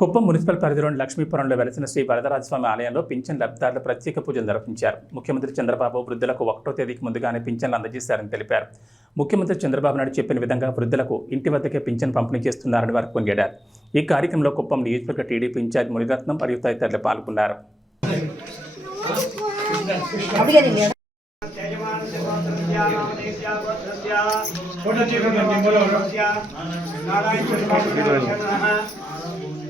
Kuppam municipal పరిధిలోని లక్ష్మీపురంలో వెలసిన శ్రీ వరదరాజస్వామి ఆలయంలో పింఛన్ లబ్ధిదారులు ప్రత్యేక పూజలు నిర్వహించారు. ముఖ్యమంత్రి చంద్రబాబు వృద్ధులకు ఒకటో తేదీకి ముందుగానే పింఛన్లు అందజేశారని తెలిపారు. ముఖ్యమంత్రి చంద్రబాబు నాయుడు చెప్పిన విధంగా వృద్ధులకు ఇంటి వద్దకే పింఛన్ పంపిణీ చేస్తున్నారని వారు కొనియాడారు. ఈ కార్యక్రమంలో కుప్పం నియోజకవర్గ టీడీపీ ఇన్ఛార్జ్ మునిరత్నం మరియు తదితరులు పాల్గొన్నారు. నారాయణ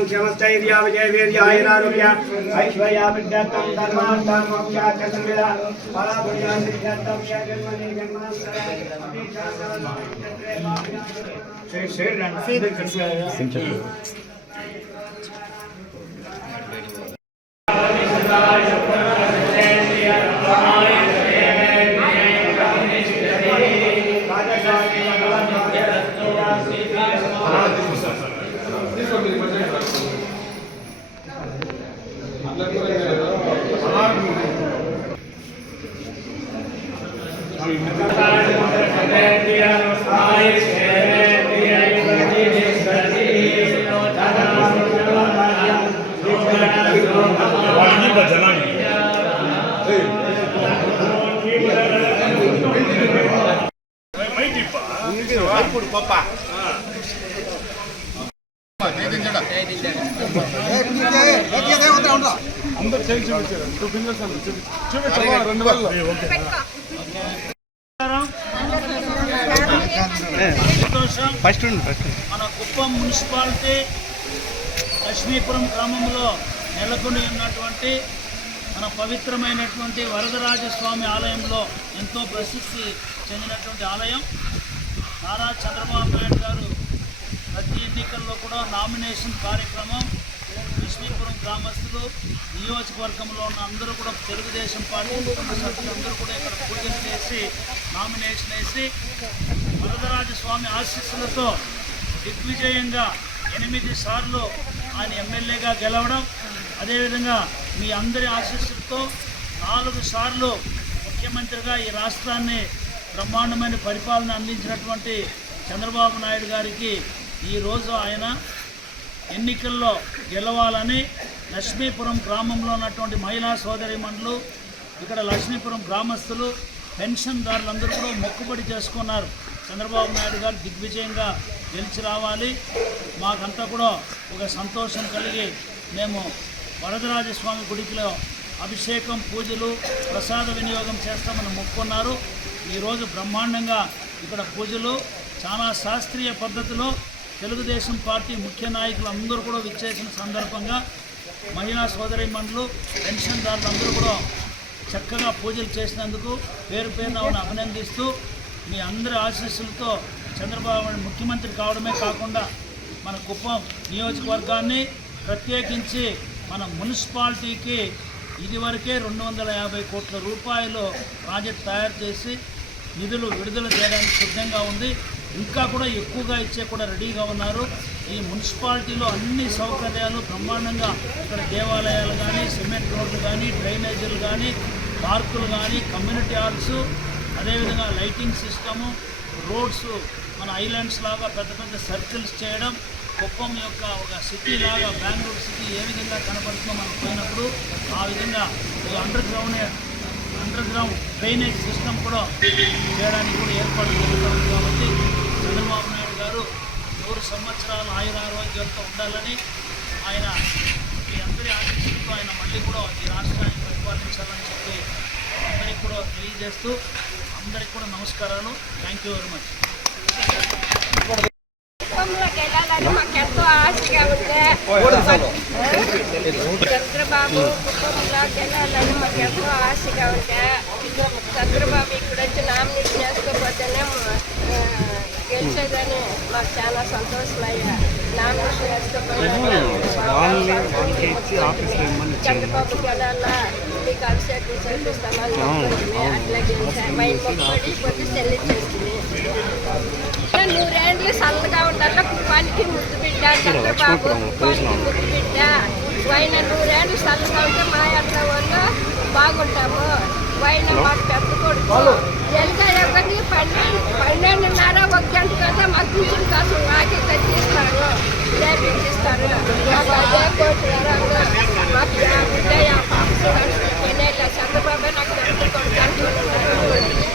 విజయమత్తైర్యా విజయ వీర్యాయురారోగ్య ఐశ్వర్య నాం క్షమస్థైర్య విజయ వీర్య ఐరారోగ్య Ini ధర్మార్థం మోక్షాచంద్ర పరాభుజాం విద్యార్థం ఫస్ట్ ఫస్ట్ మన కుప్పం మున్సిపాలిటీ లక్ష్మీపురం గ్రామంలో నెలకొని ఉన్నటువంటి మన పవిత్రమైనటువంటి వరదరాజస్వామి ఆలయంలో ఎంతో ప్రసిద్ధి చెందినటువంటి ఆలయం. నారా చంద్రబాబు నాయుడు గారు ప్రతి ఎన్నికల్లో కూడా నామినేషన్ కార్యక్రమం విష్ణుపురం గ్రామస్తులు నియోజకవర్గంలో ఉన్న అందరూ కూడా తెలుగుదేశం పార్టీ కుటుంబ సభ్యులందరూ కూడా ఇక్కడ పూజలు చేసి నామినేషన్ వేసి వరదరాజ స్వామి ఆశీస్సులతో దిగ్విజయంగా ఎనిమిది సార్లు ఆయన ఎమ్మెల్యేగా గెలవడం అదేవిధంగా మీ అందరి ఆశీస్సులతో నాలుగు సార్లు ముఖ్యమంత్రిగా ఈ రాష్ట్రాన్ని బ్రహ్మాండమైన పరిపాలన అందించినటువంటి చంద్రబాబు నాయుడు గారికి ఈరోజు ఆయన ఎన్నికల్లో గెలవాలని లక్ష్మీపురం గ్రామంలో ఉన్నటువంటి మహిళా సోదరిమణులు ఇక్కడ లక్ష్మీపురం గ్రామస్తులు పెన్షన్దారులందరూ కూడా మొక్కుబడి చేసుకున్నారు. చంద్రబాబు నాయుడు గారు దిగ్విజయంగా గెలిచి రావాలి. మాకంతా కూడా ఒక సంతోషం కలిగి మేము వరదరాజస్వామి గుడికిలో అభిషేకం పూజలు ప్రసాద వినియోగం చేస్తామని మొక్కున్నారు. ఈరోజు బ్రహ్మాండంగా ఇక్కడ పూజలు చాలా శాస్త్రీయ పద్ధతిలో తెలుగుదేశం పార్టీ ముఖ్య నాయకులు అందరూ కూడా విచ్చేసిన సందర్భంగా మహిళా సోదరి మండలు పెన్షన్దారులు అందరూ కూడా చక్కగా పూజలు చేసినందుకు పేరు పేరున ఆమెను అభినందిస్తూ మీ అందరి ఆశీస్సులతో చంద్రబాబు ముఖ్యమంత్రి కావడమే కాకుండా మన కుప్పం నియోజకవర్గాన్ని ప్రత్యేకించి మన మున్సిపాలిటీకి ఇదివరకే రెండు వందల యాభై కోట్ల రూపాయలు ప్రాజెక్ట్ తయారు చేసి నిధులు విడుదల చేయడానికి సిద్ధంగా ఉంది. ఇంకా కూడా ఎక్కువగా ఇచ్చే కూడా రెడీగా ఉన్నారు. ఈ మున్సిపాలిటీలో అన్ని సౌకర్యాలు బ్రహ్మాండంగా ఇక్కడ దేవాలయాలు కానీ సిమెంట్ రోడ్లు కానీ డ్రైనేజీలు కానీ పార్కులు కానీ కమ్యూనిటీ హాల్స్ అదేవిధంగా లైటింగ్ సిస్టము రోడ్స్ మన ఐలాండ్స్ లాగా పెద్ద పెద్ద సర్కిల్స్ చేయడం కుప్పం యొక్క ఒక సిటీ లాగా బెంగళూరు సిటీ ఏ విధంగా కనపడుతుందో మనం పోయినప్పుడు ఆ విధంగా underground underground drainage system కూడా చేయడానికి కూడా ఏర్పాటు జరుగుతుంది కాబట్టి చంద్రబాబు నాయుడు గారు నూరు సంవత్సరాలు ఆయుర ఆరోగ్యంతో ఉండాలని ఆయన మీ అందరి ఆశిస్తూ ఆయన మళ్ళీ కూడా ఈ రాష్ట్రాన్ని పరిపాలించాలని చెప్పి అందరికీ కూడా తెలియజేస్తూ అందరికీ కూడా నమస్కారాలు. థ్యాంక్ యూ వెరీ మచ్ మాకెంతో ఆశగా ఉంటే చంద్రబాబు కుటుంబంలోకి వెళ్ళాలని మాకెంతో ఆశగా ఉంటే చంద్రబాబు గెలిచేదని మాకు చాలా సంతోషమయ్యా. ఇచ్చేయండి. చంద్రబాబు గెలాలా మీకు అభిషేకం చేపిస్తామని అట్లా గెలిచారు మా ఇంకొకటి పొద్దు చెల్లించేస్తుంది నూరేండ్లు చల్లగా ఉండాల? కుప్పానికి ముద్దు బిడ్డ చంద్రబాబు కుప్పానికి ముద్దు బిడ్డ. ఆయన నూరేండ్లు చల్లగా ఉంటే మా అట్లా వాళ్ళు బాగుంటాము. ఆయన మాకు పెద్ద కొడుకు. ఎలుగా ఎవరిని పన్నెండు పన్నెండున్నర ఒక గంట కదా మాకు పింఛన్ కోసం మాకే